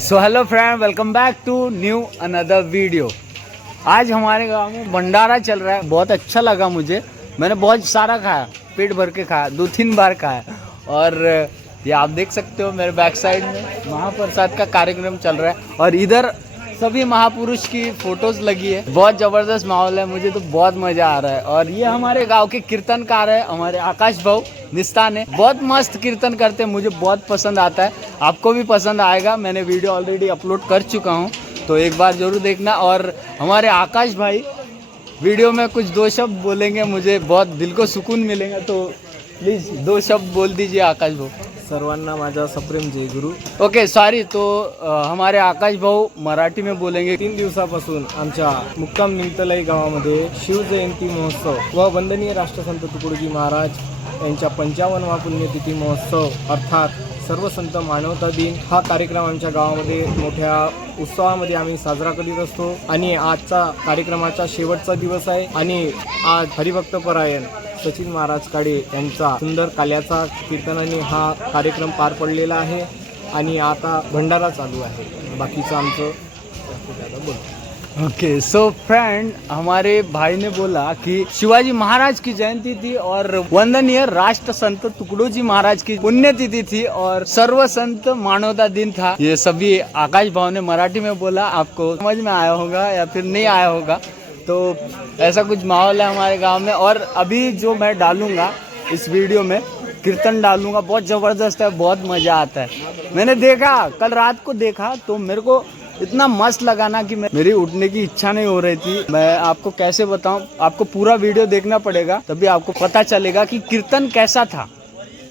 So hello friend, welcome back to new another video. आज हमारे गांव में भंडारा चल रहा है। बहुत अच्छा लगा मुझे। मैंने बहुत सारा खाया, पेट भर के खाया, 2-3 बार खाया। और ये आप देख सकते हो मेरे बैक साइड में महाप्रसाद का कार्यक्रम चल रहा है और इधर सभी महापुरुष की फोटोज लगी है। बहुत जबरदस्त माहौल है, मुझे तो बहुत मजा आ रहा है। और ये हमारे गांव के कीर्तनकार है, हमारे आकाश भाऊ निस्तान है। बहुत मस्त कीर्तन करते हैं, मुझे बहुत पसंद आता है। आपको भी पसंद आएगा। मैंने वीडियो ऑलरेडी अपलोड कर चुका हूँ, तो एक बार जरूर देखना। और हमारे आकाश भाई वीडियो में कुछ 2 शब्द बोलेंगे, मुझे बहुत दिल को सुकून मिलेगा। तो प्लीज़ 2 शब्द बोल दीजिए आकाश भाऊ। सर्वांना माझा सप्रेम जय गुरु। ओके सॉरी, तो हमारे आकाश भाऊ मराठी में बोलेंगे। 3 दिवसापासून आमच्या मुक्काम निमतलाई गावामध्ये शिवजयंती महोत्सव व वंदनीय राष्ट्रसंत तुकडोजी महाराज यांच्या 55वा पुण्यतिथी महोत्सव अर्थात सर्व संत मानवता दिन हा कार्यक्रम आमच्या गावामध्ये मोठ्या उत्सवामध्ये आम्ही साजरा करीत असतो। आणि आजचा कार्यक्रमाचा शेवटचा दिवस आहे आणि आज हरिभक्तपरायण सचिन महाराज काळे यांचा सुंदर काल्याचा कीर्तनाने हा कार्यक्रम पार पडलेला आहे आणि आता भंडारा चालू आहे। बाकीचं आमचं बोल। ओके सो फ्रेंड, हमारे भाई ने बोला कि शिवाजी महाराज की जयंती थी और वंदनीय राष्ट्र संत तुकडोजी महाराज की पुण्यतिथि थी और सर्व संत मानवता दिन था। ये सभी आकाश भाव ने मराठी में बोला। आपको समझ में आया होगा या फिर नहीं आया होगा, तो ऐसा कुछ माहौल है हमारे गांव में। और अभी जो मैं डालूंगा इस वीडियो में कीर्तन डालूंगा, बहुत ज़बरदस्त है, बहुत मज़ा आता है। मैंने देखा, कल रात को देखा तो मेरे को इतना मस्त लगा ना कि मेरी उठने की इच्छा नहीं हो रही थी। मैं आपको कैसे बताऊं, आपको पूरा वीडियो देखना पड़ेगा, तभी आपको पता चलेगा कि कीर्तन कैसा था।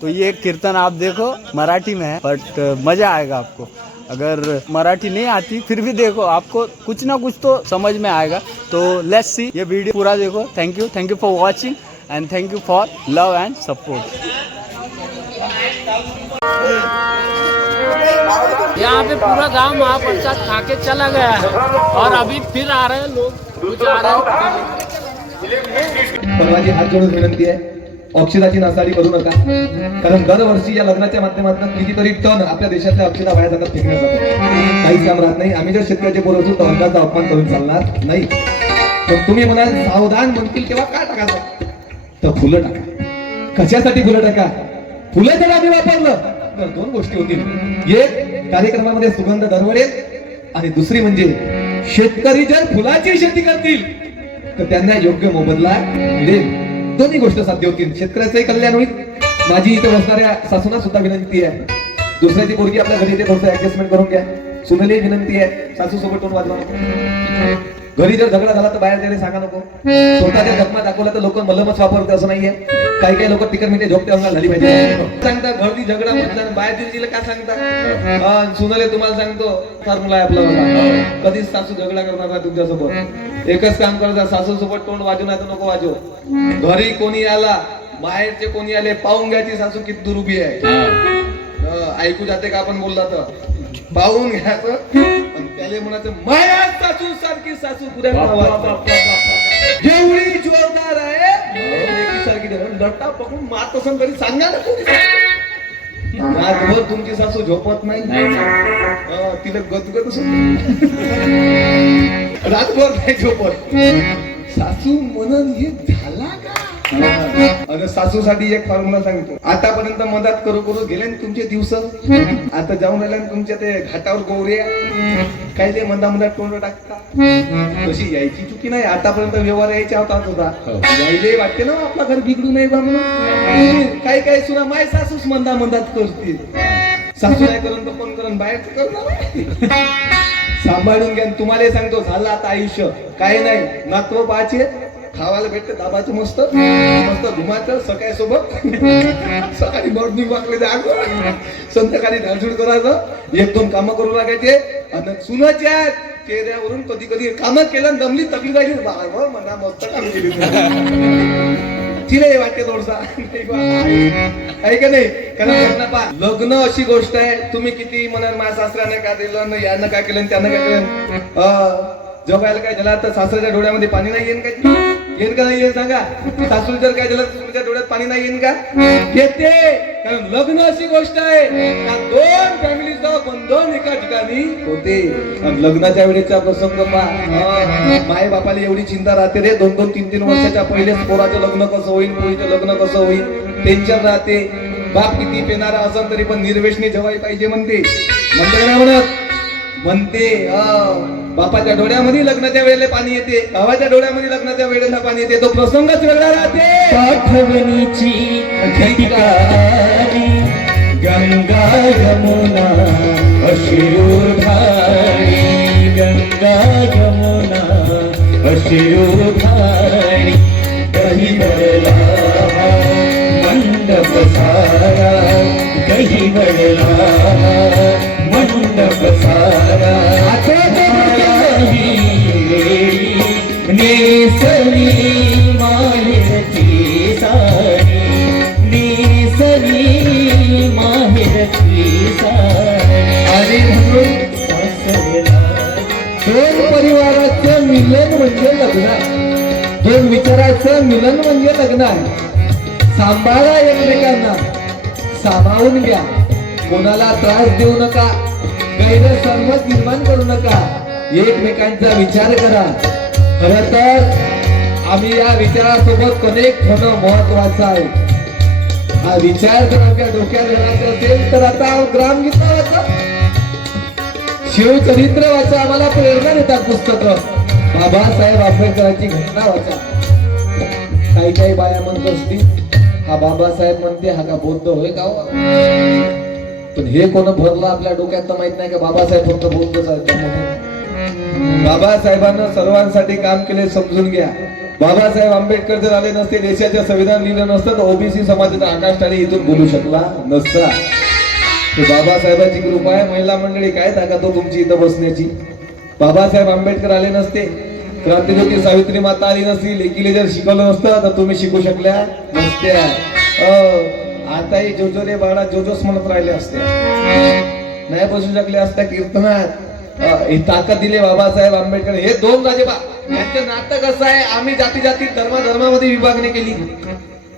तो ये कीर्तन आप देखो, मराठी में है, बट मज़ा आएगा आपको। अगर मराठी नहीं आती फिर भी देखो, आपको कुछ ना कुछ तो समझ में आएगा। तो लेट्स सी, ये वीडियो पूरा देखो। Thank you for watching end thank you for love end support. यहाँ पे पूरा गांव महाप्रसाद खा के चला गया है और अभी फिर आ रहे हैं लोग, कुछ आ रहे पण माझी हात जोडून विनंती आहे, औषधाची नासाडी करू नका। कारण दरवर्षी या लग्नाच्या माध्यमातून कितीतरी टन आपल्या देशातल्या औषधा बाहेर जातात, फेकल्या जातात, काहीच काम राहत नाही। आम्ही जर शेतकऱ्याचे पोरं असू तर अन्नाचा अपमान करून चालणार नाही। पण तुम्ही म्हणाल सावधान म्हणतील तेव्हा काय टाकायचं, तर फुलं टाका। कशासाठी फुलं टाका? फुलं जर आम्ही वापरलं तर 2 गोष्टी होतील। एक, कार्यक्रमामध्ये सुगंध दरवळेल आणि दुसरी म्हणजे शेतकरी जर फुलाची शेती करतील तर त्यांना योग्य मोबदला मिळेल। दोन्ही गोष्ट साध्य होतील, शेतकऱ्याचंही कल्याण होईल। माझी इथे बसणाऱ्या सासूना सुद्धा विनंती आहे, दुसऱ्याची पोरगी आपल्या घरी येते, थोडंसं ऍडजस्टमेंट करून घ्या। सुनेली विनंती आहे, सासू सोबत टोन वाजवा नको। घरी जर झगडा झाला तर बाहेर जायला सांगा नको। स्वतःच्या जखमा दाखवला तर लोक मलमच वापरते असं नाहीये। काही लोक तिकड मिठे झोपते अंगाला झाली पाहिजे सांगता। घरती झगडा म्हटला बाहेर दिली काय सांगता? सुनले तुम्हाला सांगतो फॉर्म्युला आहे आपला, कधीच सासू झगडा करणार नाही तुमच्यासोबत। एकच काम करायचं, सासू सोबत तोंड वाजू नाही तर नको वाजू। घरी कोणी आला, बाहेरचे कोणी आले, पाहून घ्यायची सासू किती दूर उभी आहे। ऐकू जाते का आपण बोलला तर? पाहून घ्यायचं आणि त्याला म्हणायचं माया सासू सारखी सासू पुऱ्या जेवढी जोरदार आहे सारखी लटा पकडून मात असं तरी सांगा ना। रातभर तुमची सासू झोपत नाही, तिला गदगद रातभर नाही झोपत। सासू म्हणून हे झाला का? आणि सासूसाठी एक फॉर्म्युला सांगतो। आतापर्यंत मदत करू करू गेले तुमचे दिवस, आता जाऊन आल्या तुमच्या ते घाटावर गोवऱ्या काही ते मंदा तोंड टाकता। तशी यायची चुकी नाही, आतापर्यंत व्यवहार यायचा होता। यायले वाटते ना आपला घर बिघडू नये बा म्हणून। काही सुना माय सासूस मंदात करतील। सासू नाही करून तर कोण करून, बाहेर करणार। सांभाळून घ्या। तुम्हाला सांगतो, झालं आता आयुष्य काही नाही। नातव पाहायचे, खावायला भेटते, दाबाचं मस्त मस्त घुमायचं सकाळी सोबत। सकाळी मॉर्निंग वॉकला जायचं, संध्याकाळी झाडझूड करायचं, 1-2 कामं करू लागायचे। आणि सुनाच्या चेहऱ्यावरून कधी कधी कामं केलं, दमली तकली जायची, बाबा म्हणा मस्त काम केली तिला वाटते थोडसा आहे का नाही? कारण लग्न अशी गोष्ट आहे, तुम्ही किती म्हणाल माझ्या सासऱ्याने काय दिलं, यानं काय केलं, त्यानं काय केलं, जगायला काय झालं तर सासऱ्याच्या डोळ्यामध्ये पाणी नाही येईन काय? येईन का नाही येईन सांगा. सासू जर काय झालं तुमच्या डोळ्यात पाणी नाही येईन का? येते. कारण लग्न अशी गोष्ट आहे का दोन फॅमिलीचा बंधन एका ठिकाणी होते. आणि लग्नाच्या वेळेचा प्रसंग पहा, माय बापाला एवढी चिंता राहते रे, 2-2, 3-3 वर्षाच्या पहिलेच पोराचं लग्न कसं होईल, पोरीचं लग्न कसं होईल, टेन्शन राहते. बाप किती पेणारा असेल तरी पण निर्वेशनी जवाई पाहिजे म्हणते का म्हणत म्हणते. बापाच्या डोळ्यामध्ये लग्नाच्या वेळेला पाणी येते, भावाच्या डोळ्यामध्ये लग्नाच्या वेळेला पाणी येते. तो प्रसंगच वेगळा राहते. आठवणीची ठिकाणी गंगा यमुना अश्रुधारी, गंगा यमुना अश्रुधारी. कही बदला मंडप सारा, कही बदला मंडप सारा. नेसली माहेरची साडी, नेसली माहेरची साडी. आणि म्हणून दोन परिवाराचं मिलन म्हणजे लग्न, दोन विचाराचं मिलन म्हणजे लग्न आहे. सांभाळा एकमेकांना, सांभाळून घ्या, कोणाला त्रास देऊ नका, गैरसमज निर्माण करू नका, एकमेकांचा विचार करा. खरं तर आम्ही या विचारासोबत कनेक्ट होणं महत्वाचं आहे. हा विचार जर आपल्या डोक्यात घरात असेल तर आता ग्रामगीत वाचा, शिवचरित्र वाचा, आम्हाला प्रेरणा देतात पुस्तकं. बाबासाहेब आंबेडकरांची घटना वाचा. काही काही बाया म्हणत असतील हा बाबासाहेब म्हणते, हा का बौद्ध होय का? पण हे कोण भरलं आपल्या डोक्यात तर माहित नाही का बाबासाहेब फक्त बौद्धच आहेत म्हणून. बाबासाहेबांना सर्वांसाठी काम केले समजून घ्या. बाबासाहेब आंबेडकर जर आले नसते, देशाचं संविधान लिहिलं नसतं तर ओबीसी समाजाचा आकाश ठाणे इथून बोलू शकला नसता. बाबासाहेबांची कृपा आहे. महिला मंडळी काय ताकद हो तुमची इथं बसण्याची. बाबासाहेब आंबेडकर आले नसते, क्रांतिज्योती सावित्री माता आली नसती, लेकीले जर शिकवलं नसतं तर तुम्ही शिकू शकल्या नसत्या. आताही जोजो रे बाळा जोजोच म्हणत राहिले असते, नाही बसू शकले असत्या कीर्तनात. ही ताकद दिली बाबासाहेब आंबेडकर. हे दोन राजेबा यांचं नाटक असं आहे, आम्ही जाती जाती धर्मामध्ये विभागणी केली.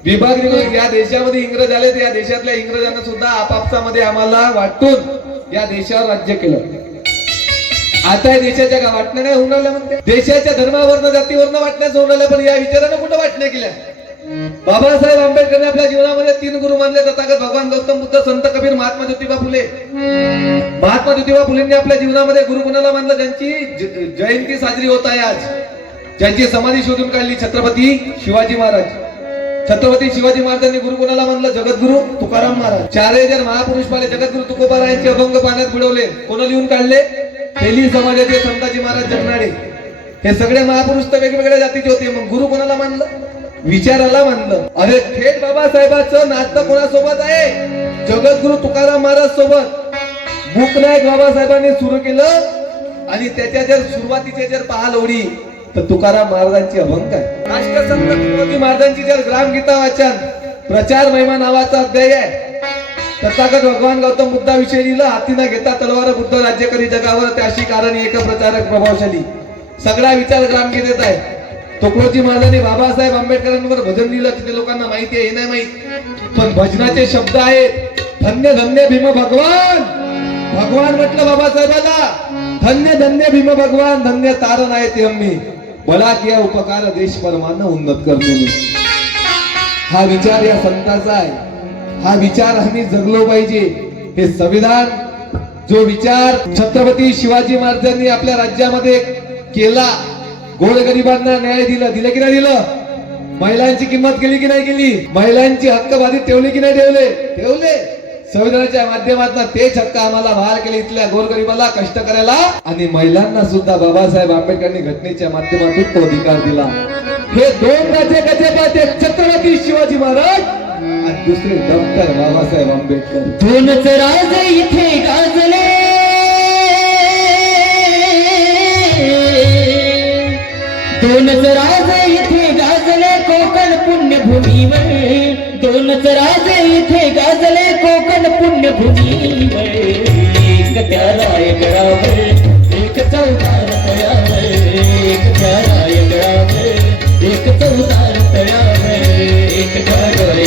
विभागणी या देशामध्ये इंग्रज आले, या देशातल्या इंग्रजांना सुद्धा आपापसामध्ये आम्हाला वाटून या देशावर राज्य केलं. आता देशाच्या का वाटण्या नाही होऊन राहिल्या म्हणते, देशाच्या धर्मावरनं जातीवरनं वाटण्यास होऊन राहिल्या. पण या विचारानं कुठं वाटण्या केल्या? बाबासाहेब आंबेडकरने आपल्या जीवनामध्ये 3 गुरु मानले, तथागत भगवान गौतम बुद्ध, संत कबीर, महात्मा ज्योतिबा फुले. महात्मा ज्योतिबा फुलेंनी आपल्या जीवनामध्ये गुरु कुणाला मानलं? ज्यांची जयंती साजरी होत आहे आज, ज्यांची समाधी शोधून काढली, छत्रपती शिवाजी महाराज. छत्रपती शिवाजी महाराजांनी गुरु कोणाला मानलं? जगद्गुरु तुकाराम महाराज. 4000 महापुरुष पाले. जगद्गुरु तुकोबारायांचे अभंग पाण्यात बुडवले. कोण लिहून काढले? तेली समाजाचे संताजी महाराज जगनाडे. हे सगळे महापुरुष तर वेगवेगळ्या जातीचे होते. मग गुरु कोणाला मानलं? विचाराला मानलं. अरे थेट बाबासाहेबांचं नातं कोणासोबत आहे? जगद्गुरु तुकाराम महाराज सोबत. मूकनायक बाबासाहेबांनी सुरू केलं आणि त्याच्या जर सुरुवातीचे जर पाहाल ओढी तर तुकाराम महाराजांची अभंग आहे. राष्ट्रसंत तुकडोजी महाराजांची जर ग्रामगीता वाचन प्रचार महिमा नावाचा अध्याय आहे. तथागत भगवान गौतम बुद्धाविषयी लिहिलं, हाती न घेता तलवार बुद्ध राज्य करी जगावर, त्याशी कारण एक प्रचारक प्रभावशाली. सगळा विचार ग्रामगीतेत आहे. तुकडोजी महाराजांनी बाबासाहेब आंबेडकरांवर भजन लिहिलं, तिथे लोकांना माहिती आहे, हे नाही माहित. पण भजनाचे शब्द आहेत, धन्य धन्य भीम भगवान. भगवान म्हटलं बाबासाहेबांना, धन्य धन्य भीम भगवान, धन्य तारण आहे ते आम्ही, बळा किया उपकार देश परमान उन्नत करतो. हा विचार या संतांचा आहे. हा विचार आम्ही जगलो पाहिजे. हे संविधान जो विचार छत्रपती शिवाजी महाराजांनी आपल्या राज्यामध्ये केला, गोरगरिबांना न्याय दिला, दिलं की नाही दिलं? महिलांची किंमत केली की नाही केली? महिलांची हक्क बाधित ठेवले की नाही ठेवले? ठेवले. संविधानाच्या माध्यमातून तेच हक्क आम्हाला बहाल केले, इथल्या गोरगरिबाला, कष्टकऱ्याला आणि महिलांना सुद्धा बाबासाहेब आंबेडकरांनी घटनेच्या माध्यमातून तो अधिकार दिला. हे दोन राजे कसे पाहते? छत्रपती शिवाजी महाराज आणि दुसरे डॉक्टर बाबासाहेब आंबेडकर. दोनच राजे इथे गाजले, दोनच राजे इथे गाजले कोकण पुण्यभूमीवर. दोनच राजे इथे गाजले कोकण पुण्यभूमीवर. एक त्या रायगडावर, एक चौदार तळ्यावर, एक त्या रायगडावर, एक चौदार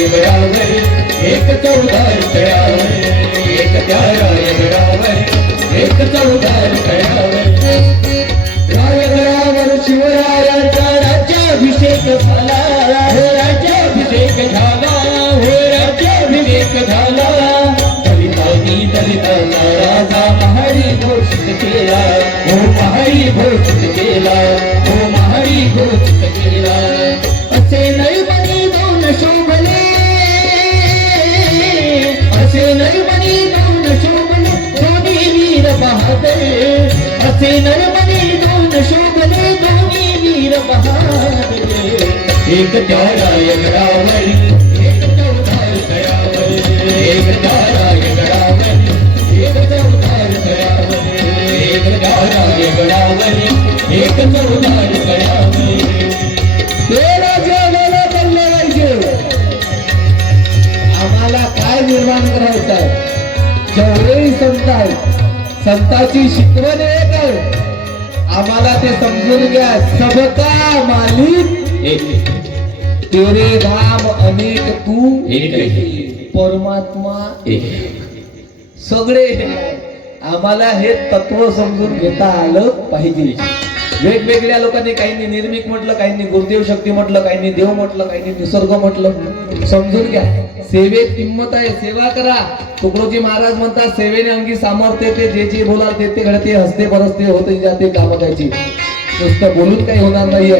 रायगडावर एक चौदार तळ्यावर एक त्या रायगडावर एक चौदार तळ्यावर रायगडावर शिवरायांचा राज्याभिषेक झाला हो राज्याभिषेक झाला हो राज्याभिषेक झाला दलितांनी दलितांचा राजा महारी घोषित केला हो महारी घोषित केला हो महारी घोषित केला असे नैबनी दोन शोभले असे नैबनी दोन शोभले दोन्ही वीर बहादर असे नैबनी दोन शोभले दोन्ही वीर बहादर एक त्या रायगडावर एक चौदार तळ्यावर एक त्या रायगडावर एक चौदार तळ्यावर एक त्या रायगडावर एक चौदार तळ्यावर आम्हाला काय निर्माण करायचं आहे जेवढेही संत आहेत संताची शिकवण एक आहे आम्हाला ते समजून घ्या सबका मालिक एक तेरे राम अनेक तू एक परमात्मा एक सगळे आम्हाला हे तत्व समजून घेता आलं पाहिजे वेगवेगळ्या लोकांनी काहींनी निर्मिक म्हटलं काहींनी गुरुदेव शक्ती म्हटलं काहींनी देव म्हटलं काहींनी निसर्ग म्हटलं समजून घ्या सेवेत किंमत आहे सेवा करा तुकडोजी महाराज म्हणतात सेवेने अंगी सामर्थ्य ते जे बोलाल ते घडते हसते परसते होते जाते काम करायची नुसतं बोलून काही होणार नाहीये